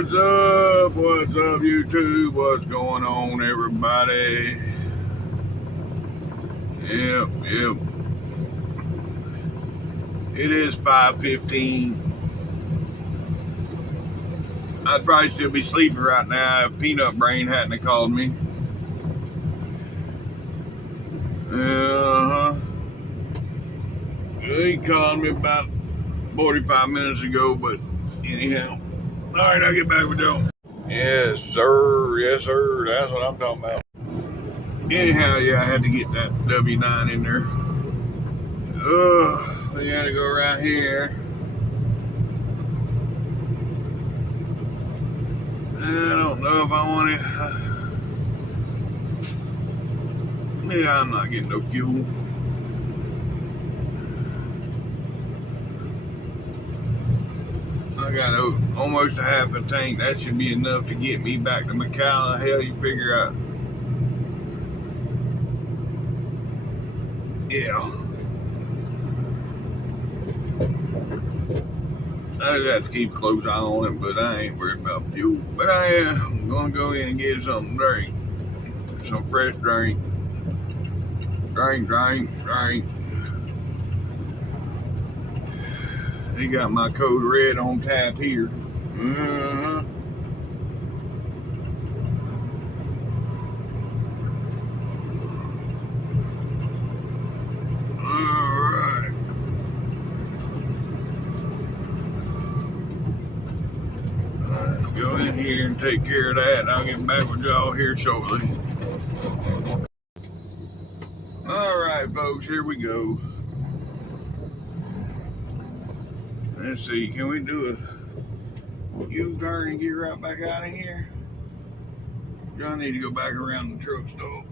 What's up? What's up, YouTube? What's going on, everybody? Yep. It is 5:15. I'd probably still be sleeping right now if Peanut Brain hadn't have called me. He called me about 45 minutes ago, but anyhow. Alright, I'll get back with y'all. Yes, sir. That's what I'm talking about. Anyhow, yeah, I had to get that W9 in there. We had to go around here. I don't know if I want it. Yeah, I'm not getting no fuel. I got almost a half a tank. That should be enough to get me back to McAllen. Hell, you figure out. Yeah. I just have to keep a close eye on it, but I ain't worried about fuel. But I am going to go in and get something to drink. Some fresh drink. Drink. He got my code red on tap here. Alright. Let's go in here and take care of that. I'll get back with y'all here shortly. Alright, folks, here we go. Let's see, can we do a U-turn and get right back out of here? I need to go back around the truck stop.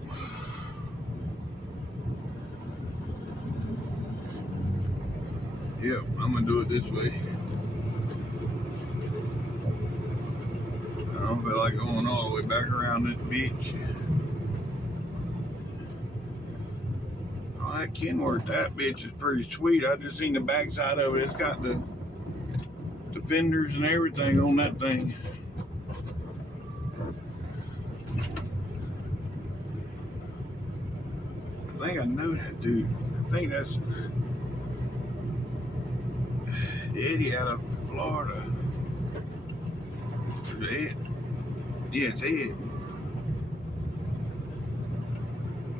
Yep, I'm gonna do it this way. I don't feel like going all the way back around this bitch. Oh, that Kenworth, that bitch is pretty sweet. I just seen the backside of it. It's got the fenders and everything on that thing. I think I know that dude. I think that's Eddie out of Florida. Ed. Yeah, it's Ed.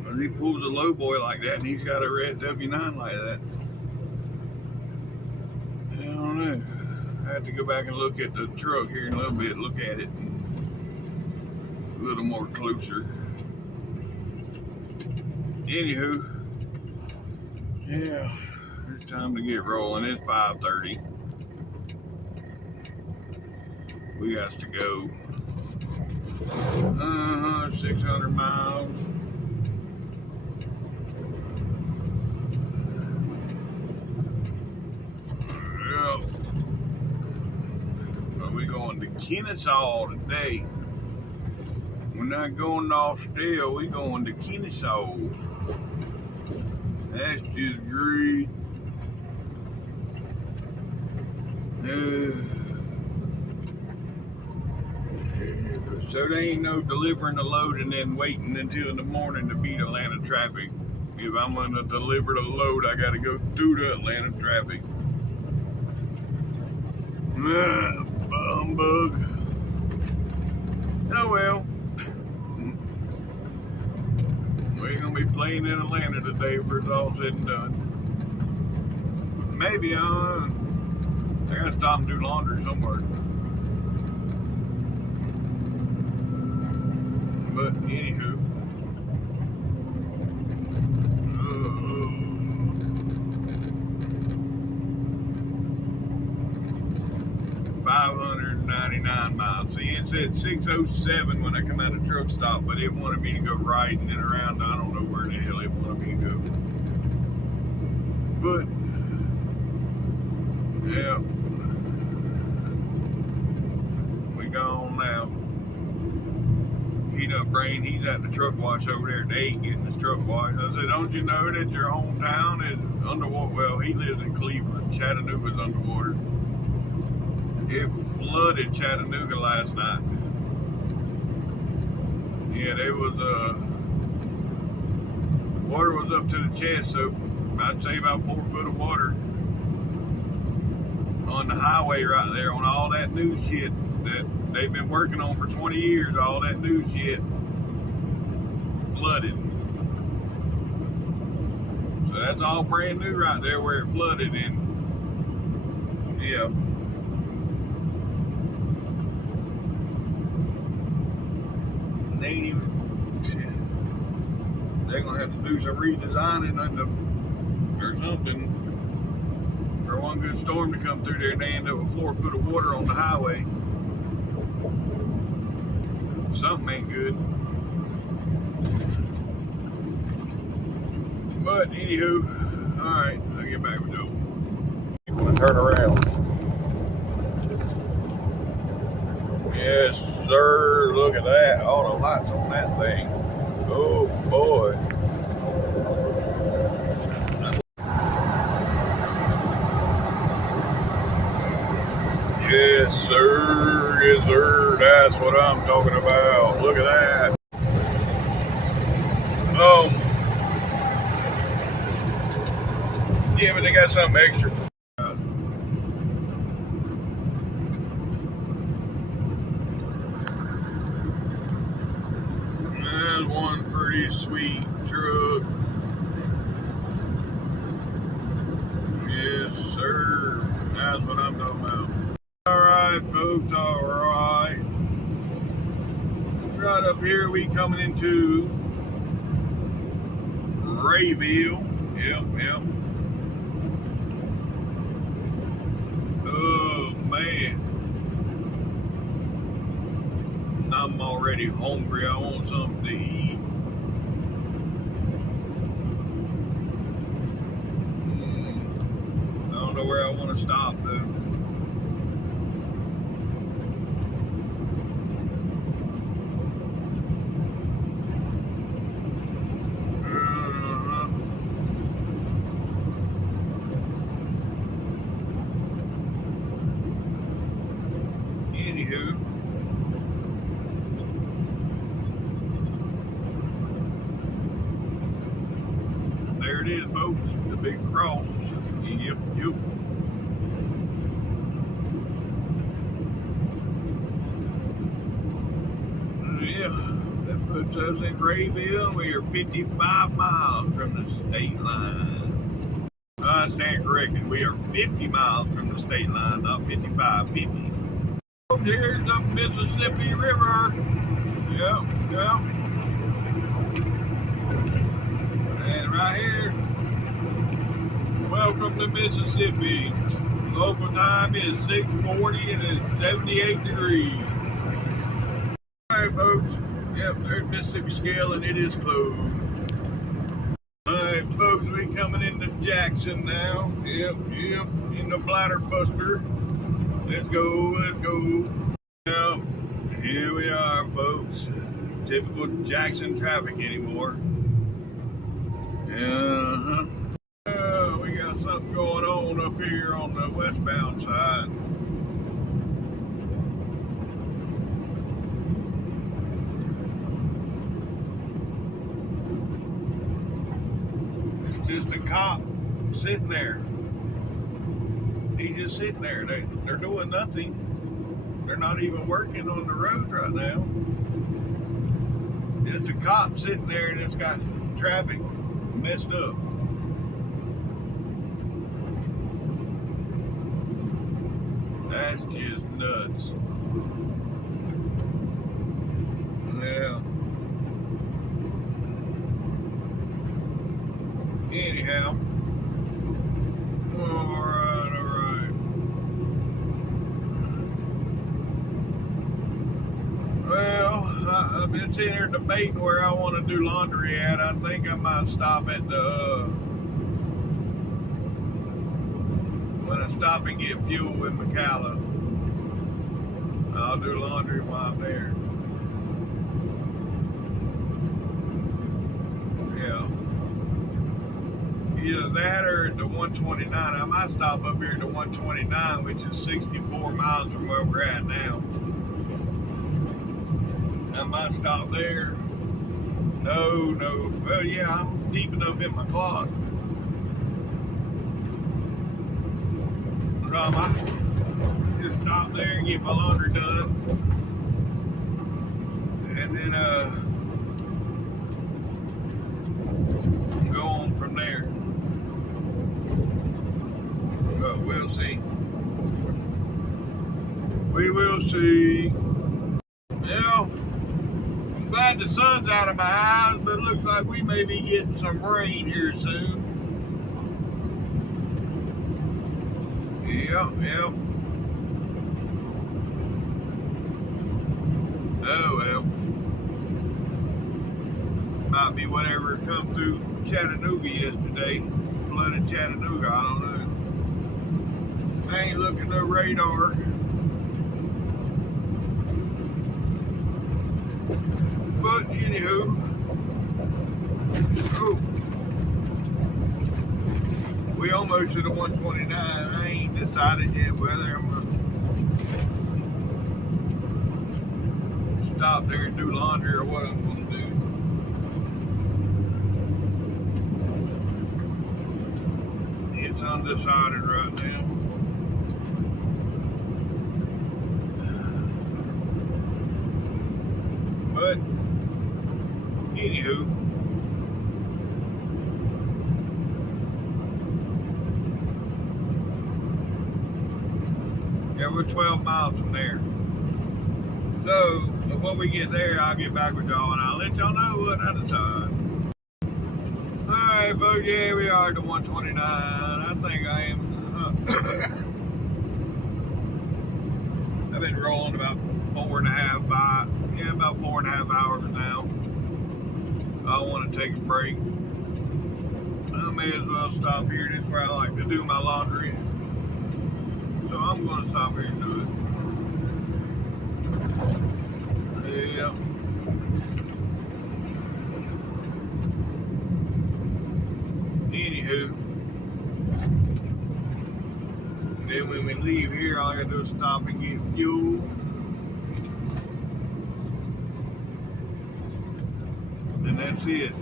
When he pulls a low boy like that and he's got a red W9 like that. I don't know. I have to go back and look at the truck here in a little bit, look at it a little more closer. Anywho, yeah, it's time to get rolling. It's 5:30. We got to go 600 miles. Yeah. We're going to Kennesaw today. We're not going to Austell, we're going to Kennesaw. That's just great. So there ain't no delivering the load and then waiting until in the morning to beat Atlanta traffic. If I'm gonna deliver the load, I gotta go through the Atlanta traffic. Bumbug. Oh well. We ain't gonna be playing in Atlanta today for it's all said and done. Maybe, I gotta stop and do laundry somewhere. But anywho. 599 miles. See, it said 607 when I come out of the truck stop, but it wanted me to go right and then around. I don't know where the hell it wanted me to go. But, yeah. We gone now. Peanut Brain, he's at the truck wash over there at 8 getting his truck washed. I said, don't you know that your hometown is underwater? Well, he lives in Cleveland. Chattanooga's underwater. It flooded Chattanooga last night. Yeah, there was water was up to the chest, so I'd say about 4 foot of water on the highway right there, on all that new shit that they've been working on for 20 years. All that new shit flooded. So that's all brand new right there where it flooded. And yeah, they ain't even, they're gonna have to do some redesigning or something for one good storm to come through there and they end up with 4 foot of water on the highway. Something ain't good. But anywho, alright, I'll get back with Joe. I'm gonna turn around. Yes, sir. Look at that. All the lights on that thing. Oh boy. Yes, sir. Yes, sir. That's what I'm talking about. Look at that. Yeah, but they got something extra. There's one pretty sweet truck. Yes, sir. That's what I'm talking about. Alright, folks, alright. Right up here, we coming into Rayville. Yep. Oh, man. I'm already hungry. I want something to eat. I don't know where I want to stop, though. Anywho, there it is, folks. The big cross. Yep. Yeah, that puts us in Rayville. We are 55 miles from the state line. I stand corrected. We are 50 miles from the state line, not 55, 50. Here's the Mississippi River. Yep. And right here, welcome to Mississippi. Local time is 6:40 and it's 78 degrees. Alright, folks. Yep, there's Mississippi Scale and it is closed. Alright, folks, we coming into Jackson now. Yep, in the Bladder Buster. Let's go. Now, here we are, folks. Typical Jackson traffic anymore. We got something going on up here on the westbound side. It's just a cop sitting there. He's just sitting there. They're doing nothing. They're not even working on the road right now. Just a cop sitting there and it's got traffic messed up. That's just nuts. Yeah. Anyhow. Alright. Well, I've been sitting here debating where I want to do laundry at. I think I might stop at the when I stop and get fuel in McCalla. I'll do laundry while I'm there. Either that or at the 129. I might stop up here at the 129, which is 64 miles from where we're at now. I might stop there. No. Well, yeah, I'm deep enough in my clock. So I might just stop there and get my laundry done. And then go on from there. But we'll see. We will see. Yeah, I'm glad the sun's out of my eyes, but it looks like we may be getting some rain here soon. Yep. Oh well. Might be whatever come through Chattanooga yesterday. Flooded Chattanooga, I don't know. I ain't looking at the radar. But anywho, we almost to the 129. I ain't decided yet whether I'm gonna stop there and do laundry or what I'm gonna do. It's undecided right now. But anywho, yeah, we're 12 miles from there. So before we get there, I'll get back with y'all and I'll let y'all know what I decide. Alright, folks, yeah, we are at the 129. I think I am. I've been rolling about 4.5, 5. Yeah, about 4.5 hours now. I want to take a break. I may as well stop here. This is where I like to do my laundry. So I'm going to stop here and do it. Yeah. Anywho. Then when we leave here, all I got to do is stop and get fuel. And that's it.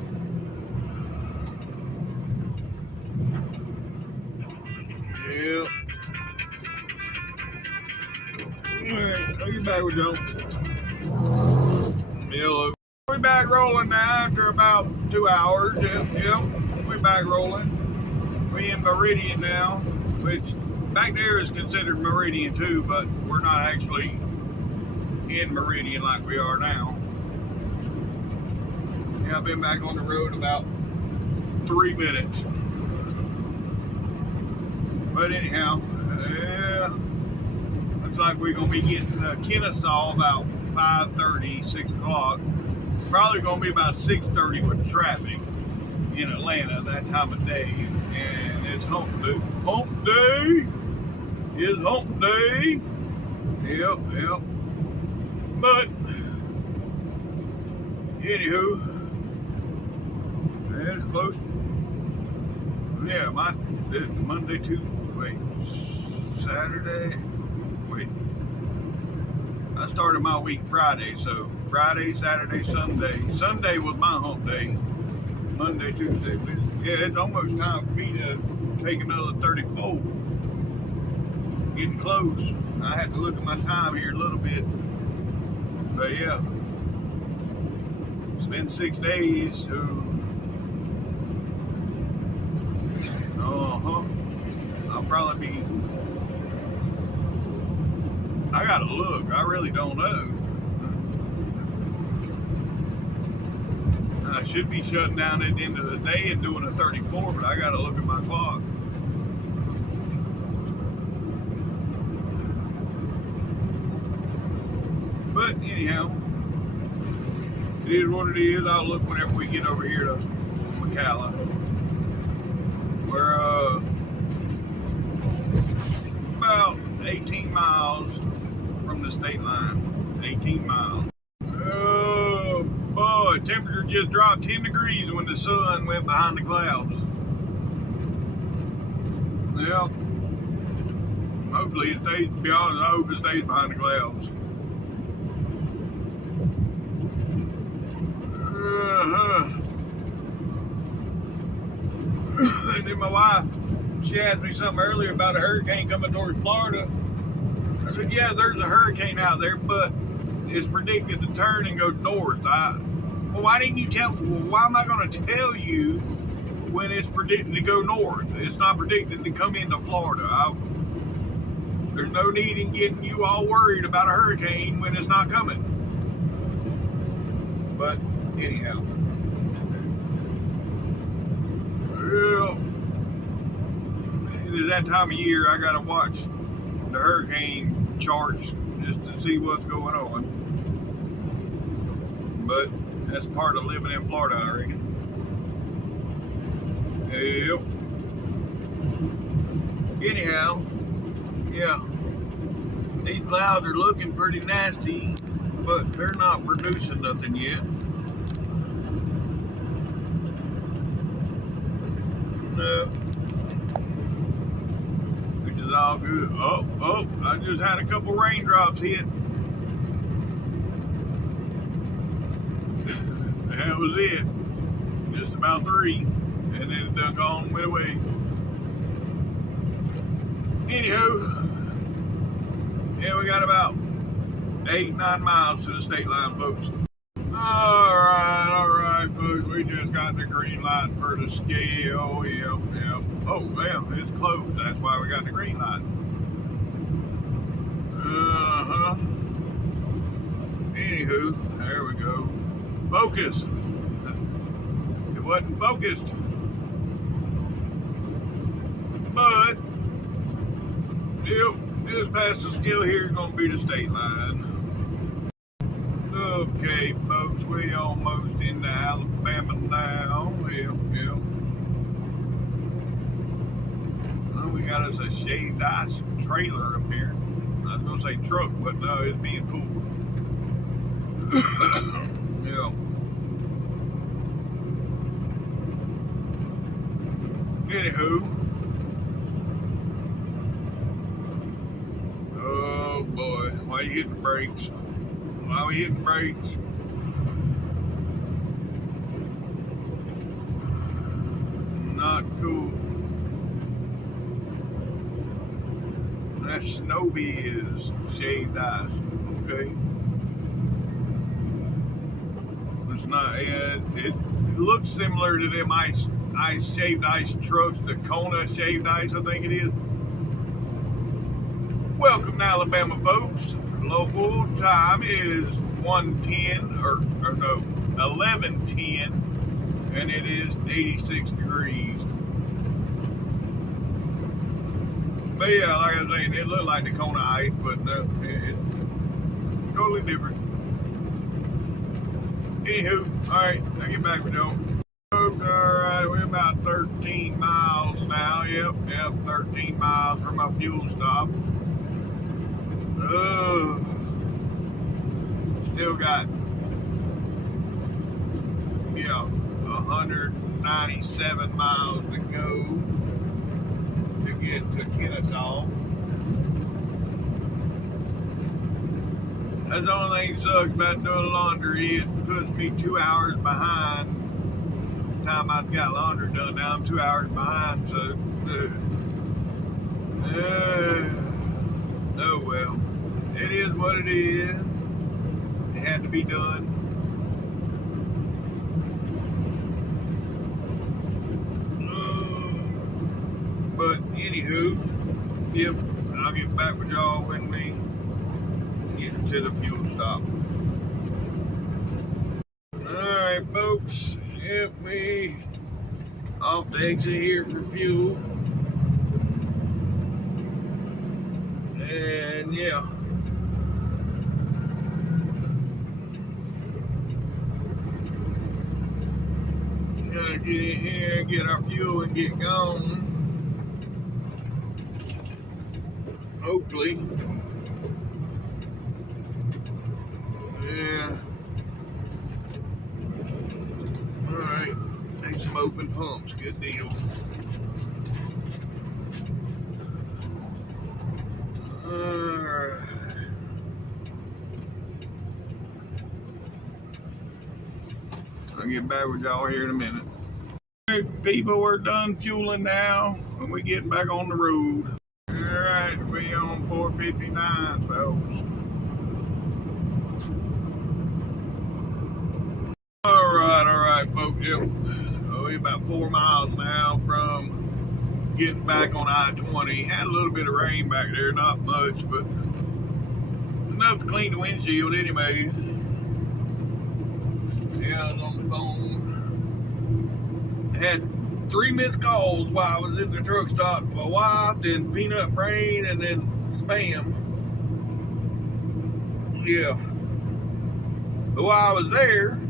Yep. Alright, I'll get back with y'all. Yeah, we're back rolling now after about 2 hours. Yep. We're back rolling. We're in Meridian now, which back there is considered Meridian too, but we're not actually in Meridian like we are now. Yeah, I've been back on the road about 3 minutes. But anyhow, yeah, looks like we're going to be getting to Kennesaw about 5:30, 6 o'clock. Probably going to be about 6:30 with traffic in Atlanta that time of day. And it's hump day. Hump day! It's hump day! Yep. But, anywho, it's close. Yeah, Monday, Saturday. I started my week Friday, so Friday, Saturday, Sunday. Sunday was my hump day. Monday, Tuesday. Yeah, it's almost time for me to take another 34. Getting close. I had to look at my time here a little bit. But yeah. It's been 6 days, so I'll probably be. I gotta look. I really don't know. I should be shutting down at the end of the day and doing a 34, but I gotta look at my clock. But anyhow, it is what it is. I'll look whenever we get over here to McAllen. We're about 18 miles from the state line. 18 miles. Oh boy, temperature just dropped 10 degrees when the sun went behind the clouds. Yeah. Hopefully it stays, to be honest, I hope it stays behind the clouds. And then my wife, she asked me something earlier about a hurricane coming towards Florida. I said, yeah, there's a hurricane out there, but it's predicted to turn and go north. Well, why didn't you tell me? Well, why am I going to tell you when it's predicted to go north? It's not predicted to come into Florida. There's no need in getting you all worried about a hurricane when it's not coming. But anyhow, well, it is that time of year I gotta watch the hurricane charts just to see what's going on. But that's part of living in Florida, I reckon. Yep. Anyhow, yeah, these clouds are looking pretty nasty, but they're not producing nothing yet. No. Which is all good. Oh, I just had a couple raindrops hit. That was it. Just about 3. And then it done gone, went away. Anywho, yeah, we got about 8-9 miles to the state line, folks. All right, folks. We just got the green light for the scale. Yep. Oh, well, it's closed. That's why we got the green light. Anywho, there we go. Focus. It wasn't focused. But, yep, just past the scale here is going to be the state line. Okay, folks, we almost into Alabama now. Yep. Well, we got us a shaved ice trailer up here. I was going to say truck, but no, it's being pulled. Yeah. Anywho. Oh boy, why are you hitting the brakes? Why are we hitting brakes? Not cool. That Snowbee is shaved ice, okay? It's not, it looks similar to them shaved ice trucks, the Kona shaved ice, I think it is. Welcome to Alabama, folks. Local time is 1:10 or no, 11:10, and it is 86 degrees. But yeah, like I was saying, it looked like the Kona ice, but no, it's totally different. Anywho, all right, I'll get back with y'all. All right, we're about 13 miles now. Yep, 13 miles from my fuel stop. Still got, 197 miles to go to get to Kennesaw. That's the only thing that sucks about doing laundry. It puts me 2 hours behind. The time I've got laundry done, now I'm 2 hours behind, so oh well. It is what it is. It had to be done. But anywho, yep, I'll get back with y'all when we get to the fuel stop. Alright, folks. Yep, we off the exit here for fuel. And yeah. Gotta get in here, get our fuel, and get gone. Hopefully. Yeah. Alright. Need some open pumps. Good deal. Alright. I'll get back with y'all here in a minute. Alright, people, we're done fueling now, and we're getting back on the road. Alright, we on 459, folks. Alright, folks. Yep. We're about 4 miles now from getting back on I-20. Had a little bit of rain back there, not much, but enough to clean the windshield anyway. Yeah, I was on the phone. Had 3 missed calls while I was in the truck stop. My wife, then Peanut Brain, and then Spam. Yeah. But while I was there,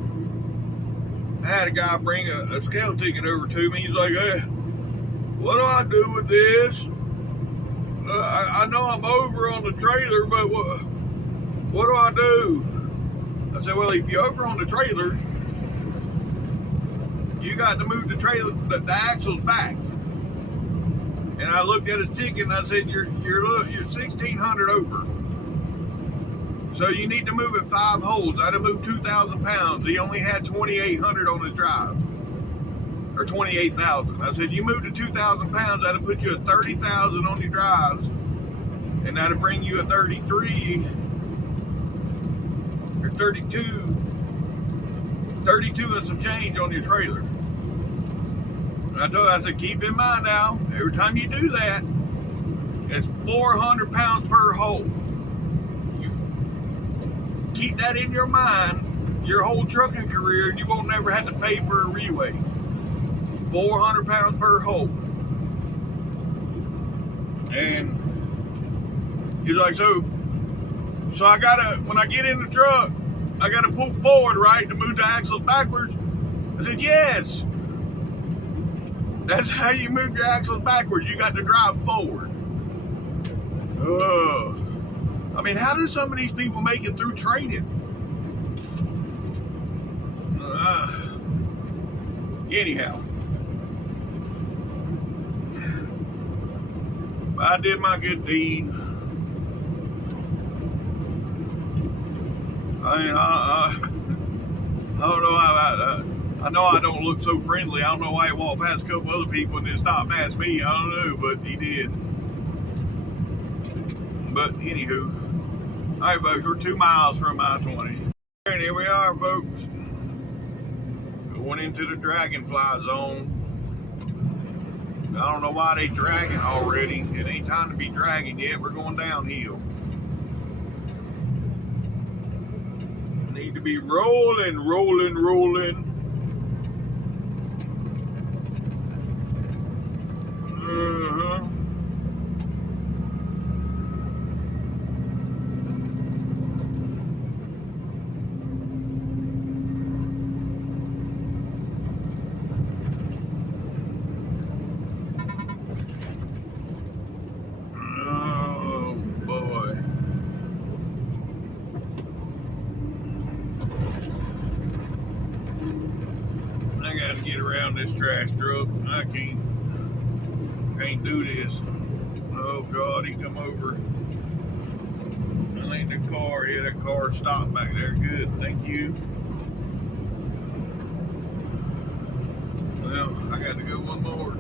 I had a guy bring a scale ticket over to me. He's like, hey, what do I do with this? I know I'm over on the trailer, but what do I do? I said, well, if you're over on the trailer, you got to move the trailer, the axles back. And I looked at his ticket and I said, you're 1,600 over. So you need to move it 5 holes. I'd have moved 2,000 pounds. He only had 2,800 on his drive. Or 28,000. I said, you moved to 2,000 pounds, that'll put you at 30,000 on your drives. And that'll bring you a 33 or 32 and some change on your trailer. And I told him, I said, keep in mind now, every time you do that, it's 400 pounds per hole. Keep that in your mind your whole trucking career, and you won't never have to pay for a reweigh. 400 pounds per hole. And he's like, so I gotta, when I get in the truck, I gotta pull forward, right, to move the axles backwards? I said, yes. That's how you move your axles backwards. You got to drive forward. I mean, how do some of these people make it through training? Anyhow, I did my good deed. I don't know. I know I don't look so friendly. I don't know why he walked past a couple other people and then stopped and asked me. I don't know, but he did. But anywho, all right, folks, we're 2 miles from I-20. And here we are, folks. Going into the Dragonfly zone. I don't know why they dragging already. It ain't time to be dragging yet. We're going downhill. Need to be rolling. Get around this trash truck. I can't do this. Oh God, he come over. I think the car, yeah, that car stopped back there. Good, thank you. Well, I got to go one more.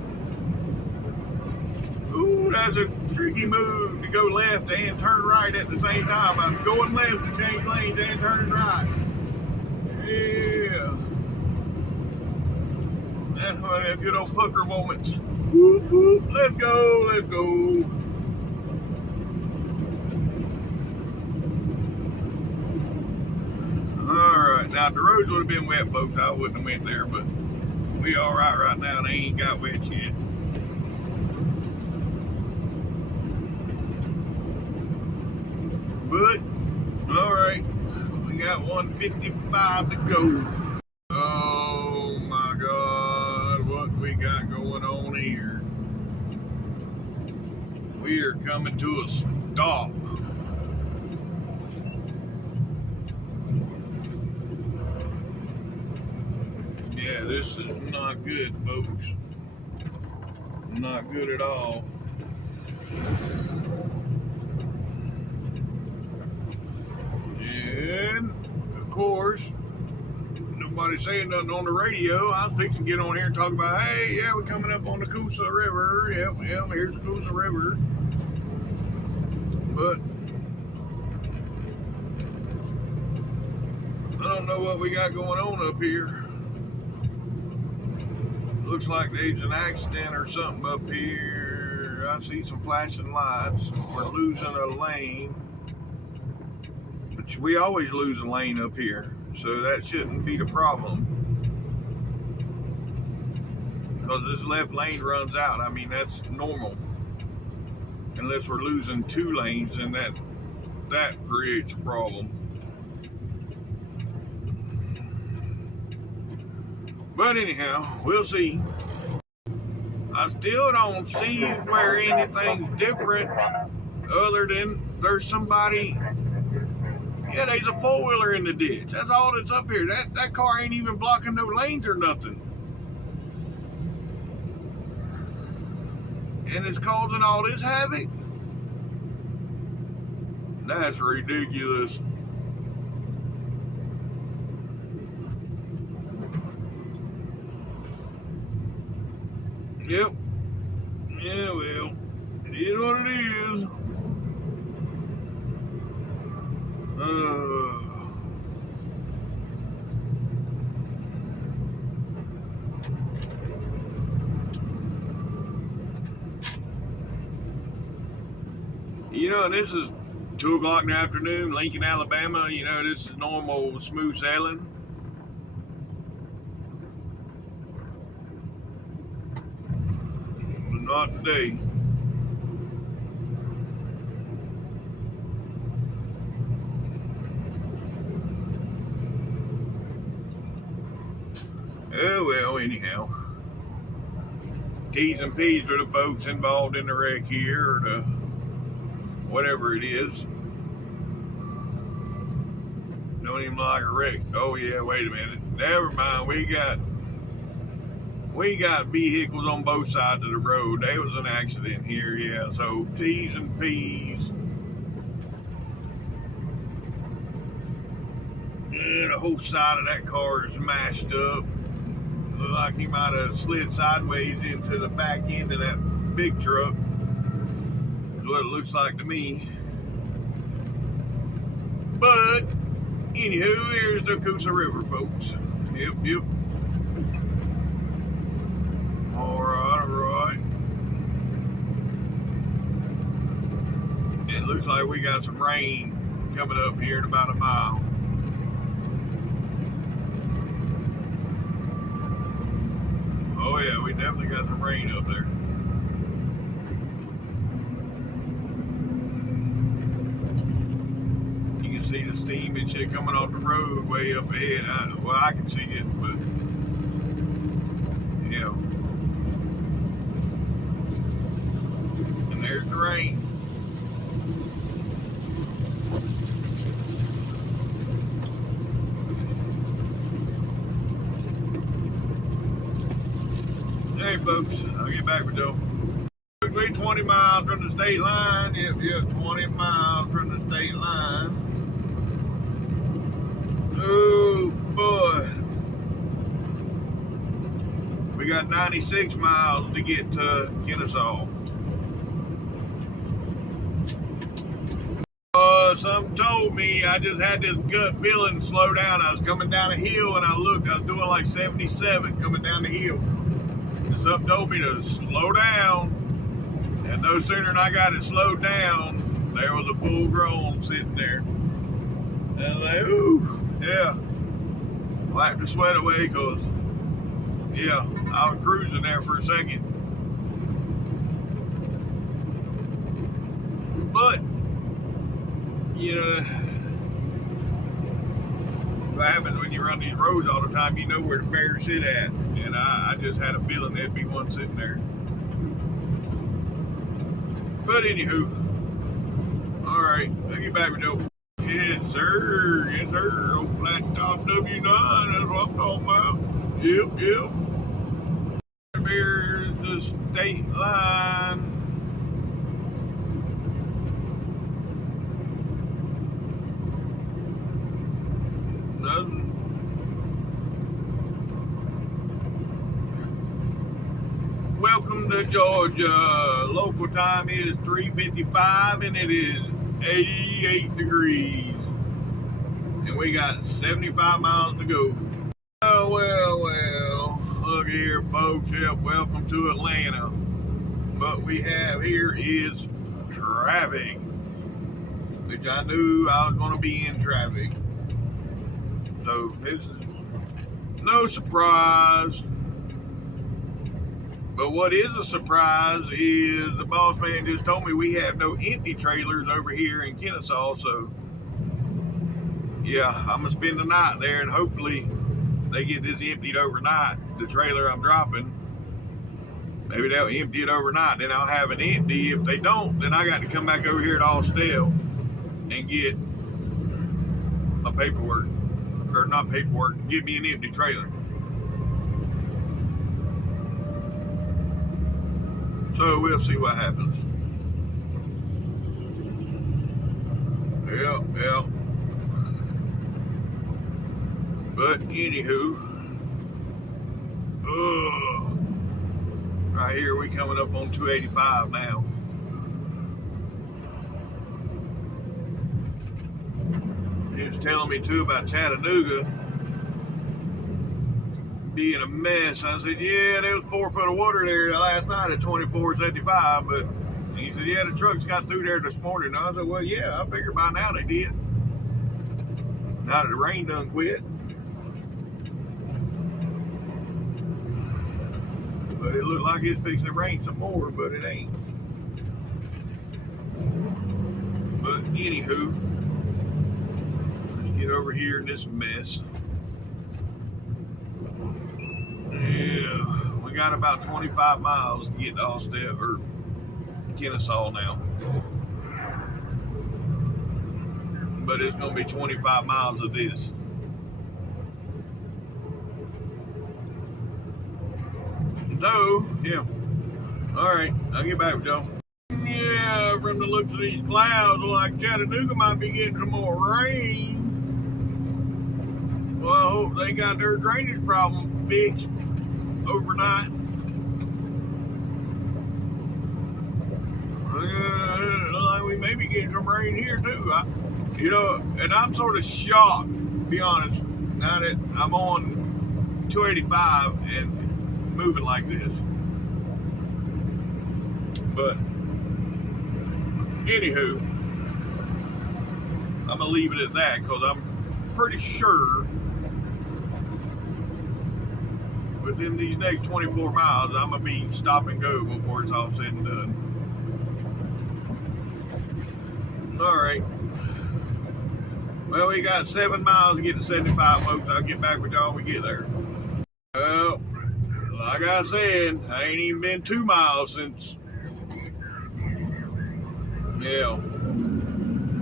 Ooh, that's a tricky move to go left and turn right at the same time. I'm going left to change lanes and turning right. Yeah. That's one of them good old pucker moments. Whoop, whoop, let's go. Alright, now if the roads would have been wet, folks, I wouldn't have went there, but we alright right now, they ain't got wet yet. But, alright, we got 155 to go. Oh my God, what we got going on here? We are coming to a stop. Yeah, this is not good, folks. Not good at all. And, of course, nobody saying nothing on the radio. I was fixing to get on here and talk about, hey, yeah, we're coming up on the Coosa River. Yep, here's the Coosa River. But I don't know what we got going on up here. Looks like there's an accident or something up here. I see some flashing lights. We're losing a lane. But we always lose a lane up here, so that shouldn't be the problem. Because this left lane runs out. I mean, that's normal. Unless we're losing 2 lanes, and that creates a problem. But anyhow, we'll see. I still don't see where anything's different other than there's somebody. Yeah, there's a 4-wheeler in the ditch. That's all that's up here. That car ain't even blocking no lanes or nothing. And it's causing all this havoc. That's ridiculous. Yep. Yeah, well, it is what it is. You know, this is 2 o'clock in the afternoon, Lincoln, Alabama. You know, this is normal smooth sailing. But not today. Oh, well, anyhow. T's and P's to the folks involved in the wreck here, or the whatever it is. Don't even look like a wreck. Oh yeah, wait a minute. Never mind. We got vehicles on both sides of the road. There was an accident here, yeah. So T's and P's. And the whole side of that car is mashed up. Looked like he might have slid sideways into the back end of that big truck. That's what it looks like to me. But anywho, here's the Coosa River, folks. Yep. Alright. It looks like we got some rain coming up here in about a mile. Oh yeah, we definitely got some rain up there. You can see the steam and shit coming off the road way up ahead. I can see it, but you know. And there's the rain. Hey folks, I'll get back with you. Quickly, 20 miles from the state line. Yep, 20 miles from the state line. Oh boy. We got 96 miles to get to Kennesaw. Something told me, I just had this gut feeling to slow down. I was coming down a hill and I looked, I was doing like 77 coming down the hill. Something told me to slow down, and no sooner than I got it slowed down, there was a full grown sitting there. And I was like, ooh, yeah. Wiped the sweat away, because, yeah, I was cruising there for a second. But, you know, what happens when you run these roads all the time, you know where the bears sit at. And I just had a feeling there'd be one sitting there. But anywho, alright, I'll get back with Joe. Yes sir, old flat top W9, that's what I'm talking about. Yep. Here's the state line. Georgia. Local time is 3:55 and it is 88 degrees. And we got 75 miles to go. Oh, well. Look here, folks. Yep, welcome to Atlanta. What we have here is traffic, which I knew I was going to be in traffic. So this is no surprise. But what is a surprise is the boss man just told me we have no empty trailers over here in Kennesaw. So yeah, I'm going to spend the night there and hopefully they get this emptied overnight, the trailer I'm dropping. Maybe they'll empty it overnight, then I'll have it empty. If they don't, then I got to come back over here at Austell and get my paperwork, or not paperwork, give me an empty trailer. So we'll see what happens. Yeah. But anywho, right here we coming up on 285 now. He was telling me too about Chattanooga being a mess. I said, yeah, there was 4 foot of water there last night at 24.75, but he said, yeah, the trucks got through there this morning. And I said, well, yeah, I figured by now they did. Now that the rain done quit. But it looked like it's fixing to rain some more, but it ain't. But anywho, let's get over here in this mess. Yeah, we got about 25 miles to get to Austell, or Kennesaw now. But it's going to be 25 miles of this. So, yeah. Alright, I'll get back with y'all. Yeah, from the looks of these clouds, like Chattanooga might be getting some more rain. Well, I hope they got their drainage problem fixed overnight. Like we may be getting some rain here too. And I'm sort of shocked, to be honest, now that I'm on 285 and moving like this. But anywho, I'm gonna leave it at that because I'm pretty sure within these next 24 miles I'm gonna be stop and go before it's all said and done. Alright, well, we got 7 miles to get to 75, folks. I'll get back with y'all when we get there. Well, like I said, I ain't even been 2 miles since. Yeah,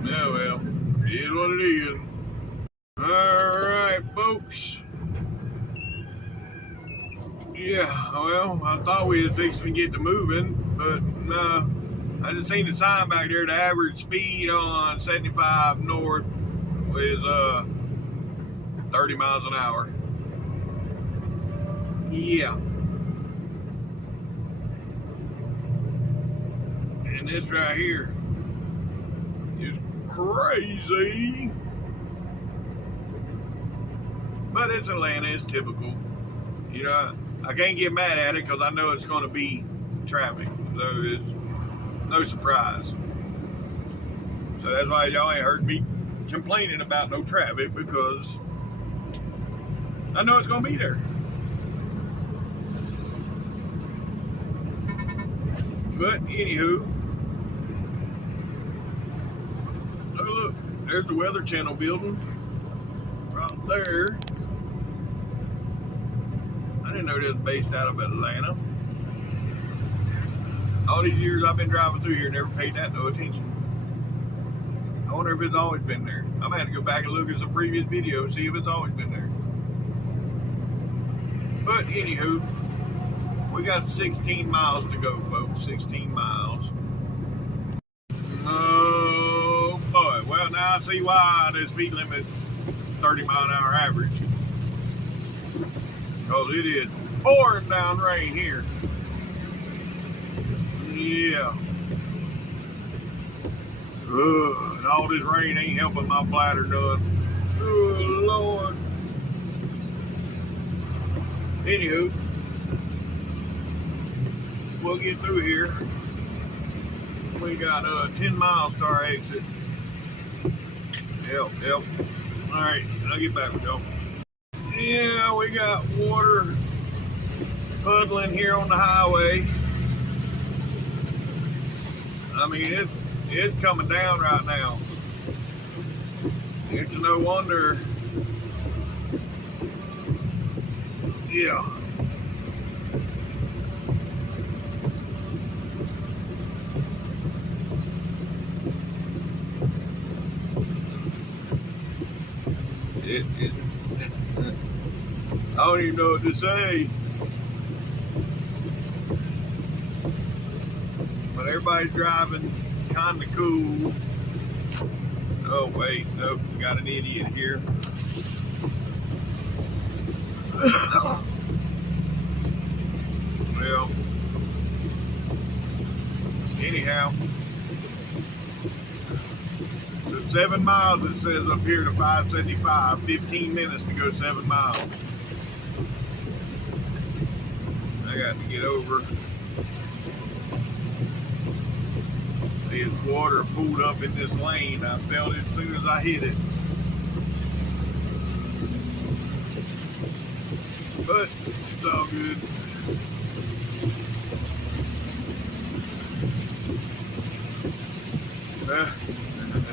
well, it is what it is. Alright, folks. Yeah, well, I thought we was fixing to get to moving, but no. I just seen the sign back there. The average speed on 75 north is 30 miles an hour. Yeah. And this right here is crazy. But it's Atlanta, it's typical. You know, I can't get mad at it because I know it's going to be traffic. So it's no surprise. So that's why y'all ain't heard me complaining about no traffic, because I know it's going to be there. But anywho, oh look, there's the Weather Channel building right there. I didn't know it was based out of Atlanta. All these years I've been driving through here, never paid that no attention. I wonder if it's always been there. I'm gonna have to go back and look at some previous videos, see if it's always been there. But anywho, we got 16 miles to go, folks. 16 miles. Oh boy. Well, now I see why the speed limit is 30 mile an hour average. Because it is pouring down rain here. yeah. And all this rain ain't helping my bladder none. Oh, Lord. Anywho, we'll get through here. We got 10 miles to our exit. Yep. All right, I'll get back with y'all. Yeah, we got water puddling here on the highway. I mean, it's coming down right now. It's no wonder. Yeah. I don't even know what to say. But everybody's driving kind of cool. Oh, wait, nope, got an idiot here. Well, anyhow, the 7 miles it says up here to 575, 15 minutes to go 7 miles. I got to get over. This water pulled up in this lane. I felt it as soon as I hit it. But it's all good.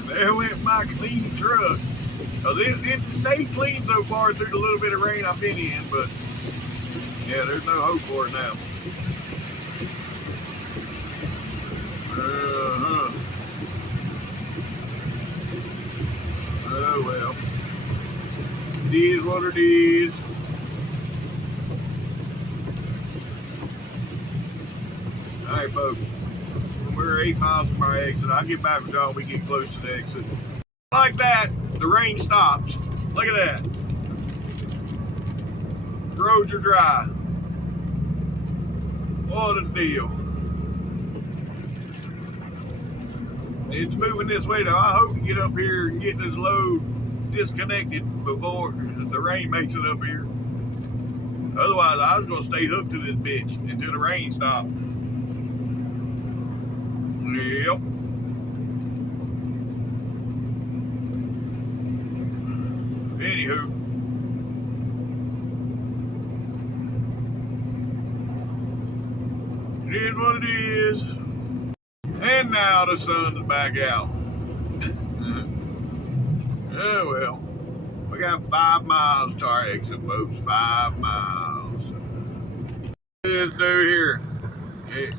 There went my clean truck. It stayed clean so far through the little bit of rain I've been in, but yeah, there's no hope for it now. Oh well. It is what it is. Alright folks. We're 8 miles from our exit. I'll get back with y'all when we get close to the exit. Like that, the rain stops. Look at that. The roads are dry. What a deal. It's moving this way though. I hope to get up here and get this load disconnected before the rain makes it up here. Otherwise, I was going to stay hooked to this bitch until the rain stopped. Yep. Anywho. It is what it is. And now the sun's back out. Oh well. We got 5 miles to our exit, folks. 5 miles. This dude here.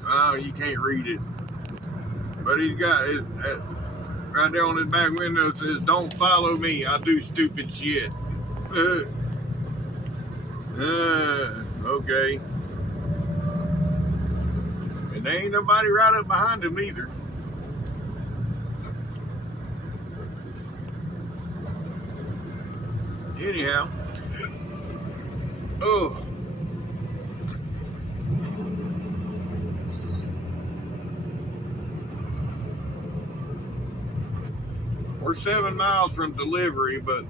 Oh, you can't read it. But he's got it right there on his back window. It says, "Don't follow me. I do stupid shit." Okay. And there ain't nobody right up behind him either. Anyhow. Oh. We're 7 miles from delivery, but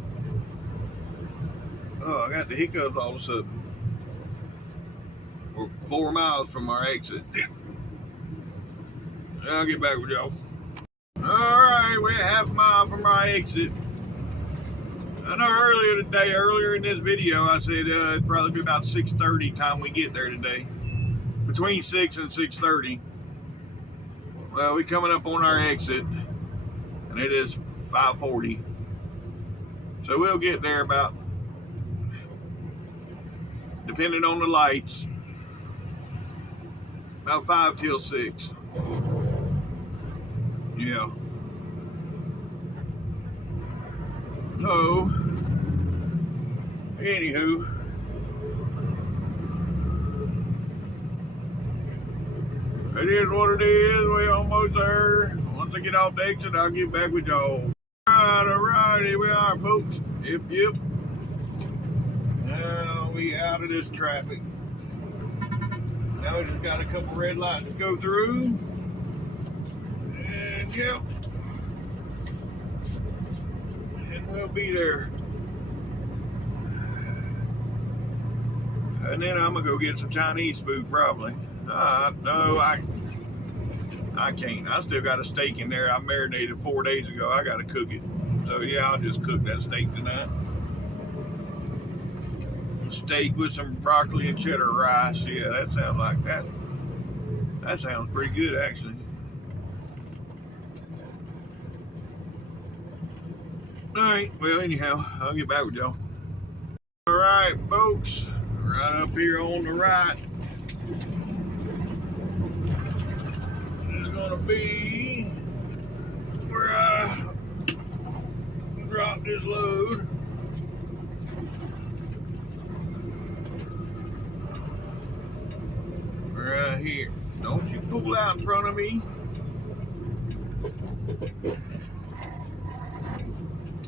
I got the hiccups all of a sudden. We're 4 miles from our exit. I'll get back with y'all. Alright, we're half a mile from our exit. I know earlier in this video, I said it'd probably be about 6:30 time we get there today. Between 6 and 6:30. Well, we're coming up on our exit, and it is 5:40. So we'll get there about, depending on the lights, about 5 till 6. Yeah. So, anywho, it is what it is. We almost there. Once I get off the exit, I'll get back with y'all. Alright, here we are, folks. Yep. Now we out of this traffic. Now we just got a couple red lights to go through. Yep. And we'll be there. And then I'm gonna go get some Chinese food probably. No, I can't. I still got a steak in there I marinated 4 days ago. I gotta cook it. So yeah, I'll just cook that steak tonight. Steak with some broccoli and cheddar rice. Yeah, that sounds like that. That sounds pretty good actually. Alright, well anyhow, I'll get back with y'all. Alright folks, right up here on the right is gonna be where I drop this load. Right here. Don't you pull out in front of me.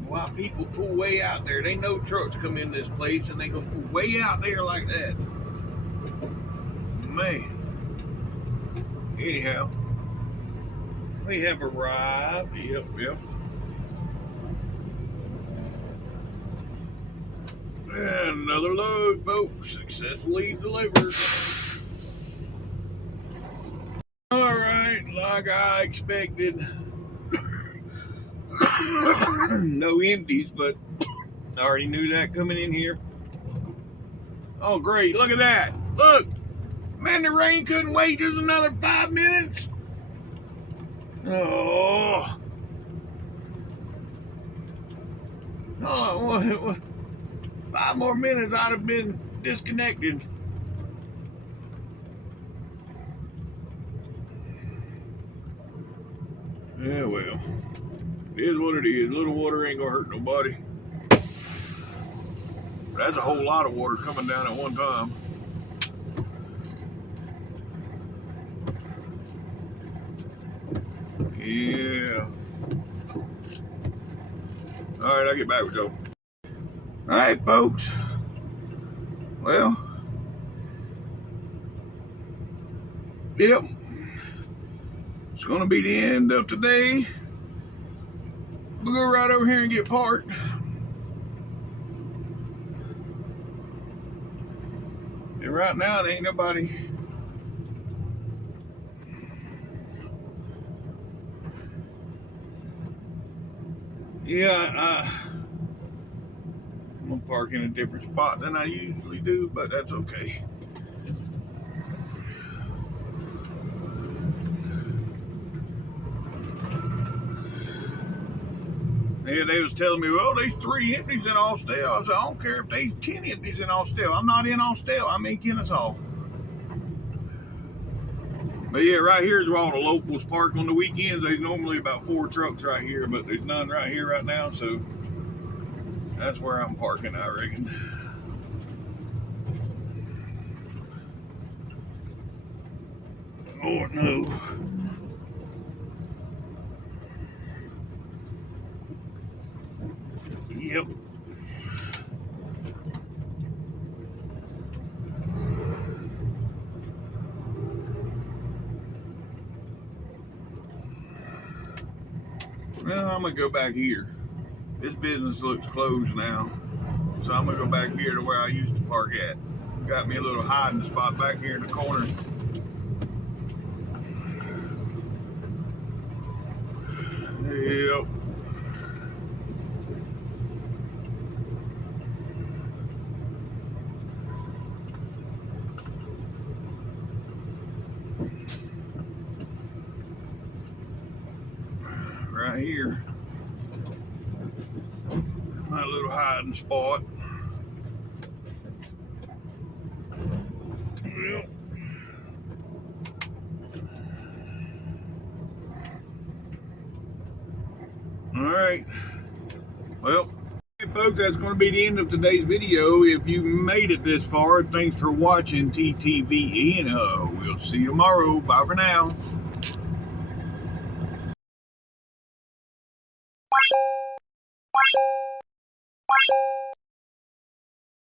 Why people pull way out there? They know trucks come in this place and they go pull way out there like that. Man. Anyhow, we have arrived. Yep. And another load, folks, successfully delivered. Alright, like I expected. No empties, but I already knew that coming in here. Oh, great. Look at that. Look. Man, the rain couldn't wait just another 5 minutes. Oh. Oh, 5 more minutes, I'd have been disconnected. Yeah, well. It is what it is. Little water ain't gonna hurt nobody. That's a whole lot of water coming down at one time. Yeah. Alright, I'll get back with y'all. Alright, folks. Well. Yep. It's gonna be the end of today. We'll go right over here and get parked. And right now, there ain't nobody. Yeah, I'm gonna park in a different spot than I usually do, but that's okay. Yeah, they was telling me, well, there's 3 empties in Austell. I said, I don't care if there's 10 empties in Austell. I'm not in Austell. I'm in Kennesaw. But yeah, right here is where all the locals park on the weekends. There's normally about 4 trucks right here, but there's none right here right now. So that's where I'm parking, I reckon. Oh, no. Yep. Well, I'm gonna go back here. This business looks closed now, so I'm gonna go back here to where I used to park at. Got me a little hiding spot back here in the corner. Yep. Right here, my little hiding spot. Yep. All right. Well, hey folks, that's going to be the end of today's video. If you made it this far, thanks for watching TTVE, and we'll see you tomorrow. Bye for now.